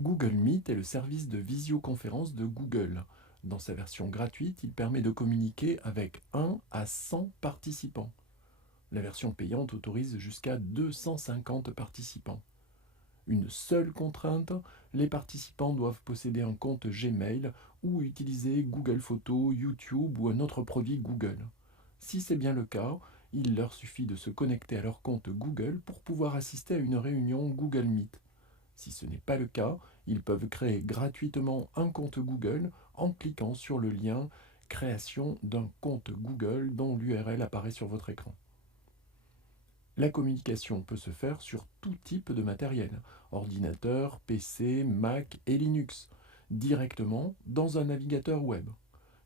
Google Meet est le service de visioconférence de Google. Dans sa version gratuite, il permet de communiquer avec 1 à 100 participants. La version payante autorise jusqu'à 250 participants. Une seule contrainte, les participants doivent posséder un compte Gmail ou utiliser Google Photos, YouTube ou un autre produit Google. Si c'est bien le cas, il leur suffit de se connecter à leur compte Google pour pouvoir assister à une réunion Google Meet. Si ce n'est pas le cas, ils peuvent créer gratuitement un compte Google en cliquant sur le lien Création d'un compte Google dont l'URL apparaît sur votre écran. La communication peut se faire sur tout type de matériel, ordinateur, PC, Mac et Linux, directement dans un navigateur web.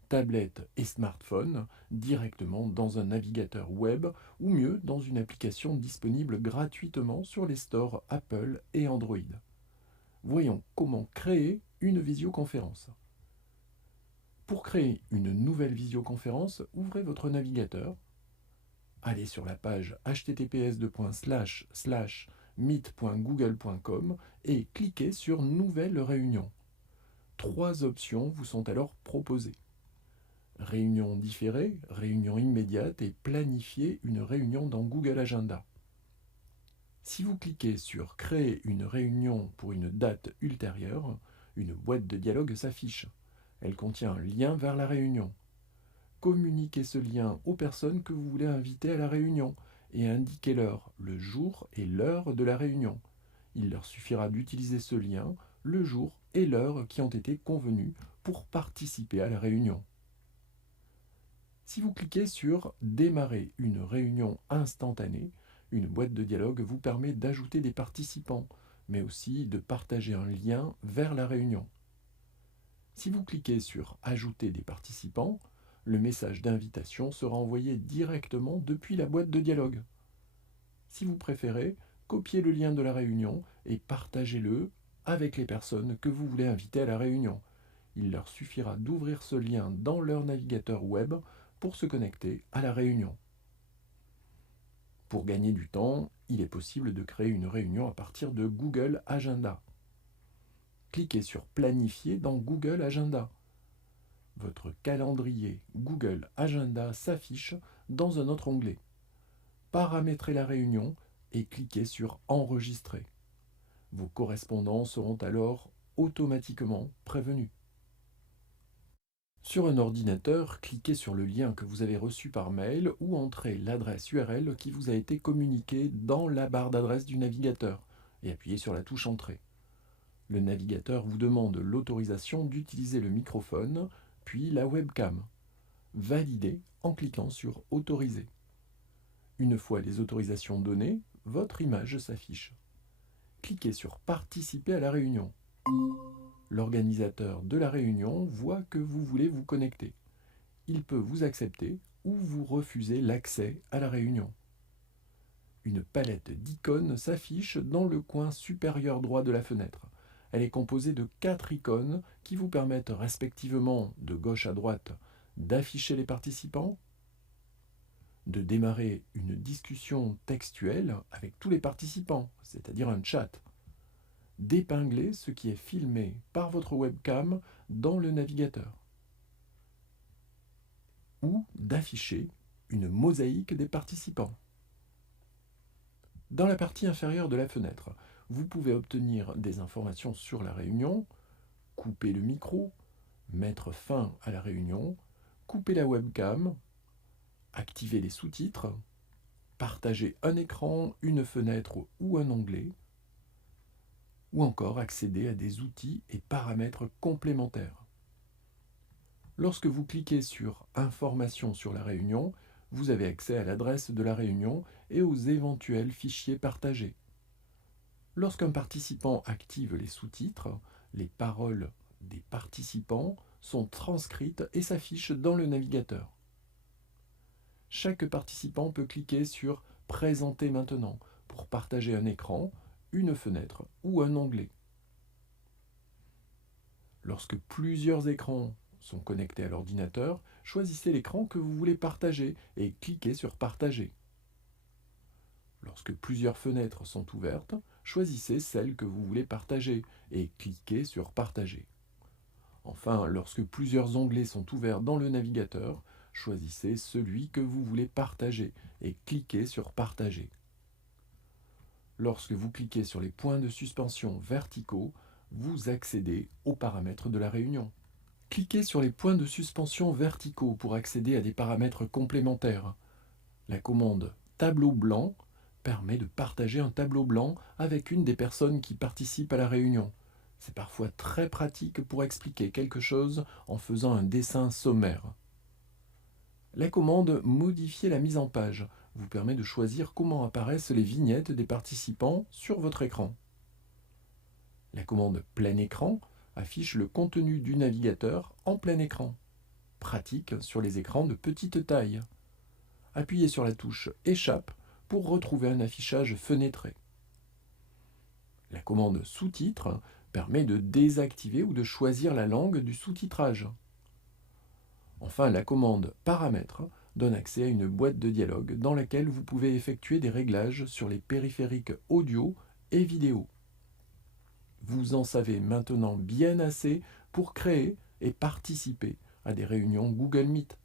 Tablette et smartphone, directement dans un navigateur web ou mieux dans une application disponible gratuitement sur les stores Apple et Android. Voyons comment créer une visioconférence. Pour créer une nouvelle visioconférence, ouvrez votre navigateur, allez sur la page https://meet.google.com et cliquez sur Nouvelle réunion. 3 options vous sont alors proposées. Réunion différée, réunion immédiate et planifier une réunion dans Google Agenda. Si vous cliquez sur Créer une réunion pour une date ultérieure, une boîte de dialogue s'affiche. Elle contient un lien vers la réunion. Communiquez ce lien aux personnes que vous voulez inviter à la réunion et indiquez-leur le jour et l'heure de la réunion. Il leur suffira d'utiliser ce lien, le jour et l'heure qui ont été convenus pour participer à la réunion. Si vous cliquez sur Démarrer une réunion instantanée, une boîte de dialogue vous permet d'ajouter des participants, mais aussi de partager un lien vers la réunion. Si vous cliquez sur Ajouter des participants, le message d'invitation sera envoyé directement depuis la boîte de dialogue. Si vous préférez, copiez le lien de la réunion et partagez-le avec les personnes que vous voulez inviter à la réunion. Il leur suffira d'ouvrir ce lien dans leur navigateur web pour se connecter à la réunion. Pour gagner du temps, il est possible de créer une réunion à partir de Google Agenda. Cliquez sur Planifier dans Google Agenda. Votre calendrier Google Agenda s'affiche dans un autre onglet. Paramétrez la réunion et cliquez sur Enregistrer. Vos correspondants seront alors automatiquement prévenus. Sur un ordinateur, cliquez sur le lien que vous avez reçu par mail ou entrez l'adresse URL qui vous a été communiquée dans la barre d'adresse du navigateur et appuyez sur la touche Entrée. Le navigateur vous demande l'autorisation d'utiliser le microphone, puis la webcam. Validez en cliquant sur Autoriser. Une fois les autorisations données, votre image s'affiche. Cliquez sur Participer à la réunion. L'organisateur de la réunion voit que vous voulez vous connecter. Il peut vous accepter ou vous refuser l'accès à la réunion. Une palette d'icônes s'affiche dans le coin supérieur droit de la fenêtre. Elle est composée de 4 icônes qui vous permettent respectivement, de gauche à droite, d'afficher les participants, de démarrer une discussion textuelle avec tous les participants, c'est-à-dire un chat, d'épingler ce qui est filmé par votre webcam dans le navigateur, ou d'afficher une mosaïque des participants. Dans la partie inférieure de la fenêtre, vous pouvez obtenir des informations sur la réunion, couper le micro, mettre fin à la réunion, couper la webcam, activer les sous-titres, partager un écran, une fenêtre ou un onglet, ou encore accéder à des outils et paramètres complémentaires. Lorsque vous cliquez sur Informations sur la réunion, vous avez accès à l'adresse de la réunion et aux éventuels fichiers partagés. Lorsqu'un participant active les sous-titres, les paroles des participants sont transcrites et s'affichent dans le navigateur. Chaque participant peut cliquer sur Présenter maintenant pour partager un écran, une fenêtre ou un onglet. Lorsque plusieurs écrans sont connectés à l'ordinateur, choisissez l'écran que vous voulez partager et cliquez sur Partager. Lorsque plusieurs fenêtres sont ouvertes, choisissez celle que vous voulez partager et cliquez sur Partager. Enfin, lorsque plusieurs onglets sont ouverts dans le navigateur, choisissez celui que vous voulez partager et cliquez sur Partager. Lorsque vous cliquez sur les points de suspension verticaux, vous accédez aux paramètres de la réunion. Cliquez sur les points de suspension verticaux pour accéder à des paramètres complémentaires. La commande Tableau blanc permet de partager un tableau blanc avec une des personnes qui participent à la réunion. C'est parfois très pratique pour expliquer quelque chose en faisant un dessin sommaire. La commande Modifier la mise en page vous permet de choisir comment apparaissent les vignettes des participants sur votre écran. La commande Plein écran affiche le contenu du navigateur en plein écran. Pratique sur les écrans de petite taille. Appuyez sur la touche Échappe pour retrouver un affichage fenêtré. La commande Sous-titres permet de désactiver ou de choisir la langue du sous-titrage. Enfin, la commande Paramètres donne accès à une boîte de dialogue dans laquelle vous pouvez effectuer des réglages sur les périphériques audio et vidéo. Vous en savez maintenant bien assez pour créer et participer à des réunions Google Meet.